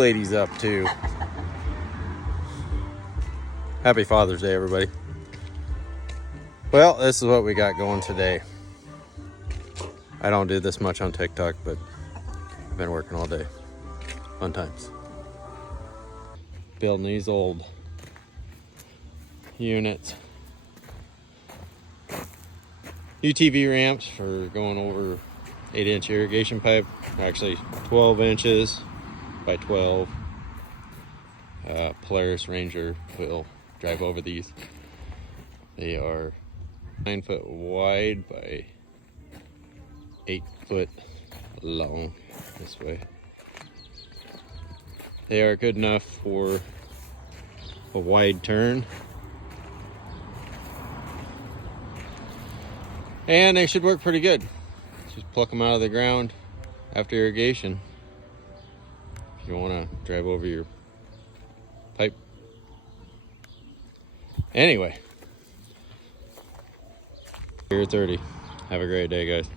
ladies up to? Happy Father's Day, everybody. Well, this is what we got going today. I don't do this much on TikTok, but I've been working all day. Fun times. Building these old units. UTV ramps for going over 8-inch irrigation pipe. Actually 12 inches by 12. Polaris Ranger will drive over these. They are 9 foot wide by 8 foot long this way. They are good enough for a wide turn. And they should work pretty good. Just pluck them out of the ground after irrigation. If you want to drive over your pipe. Anyway, here 30. Have a great day, guys.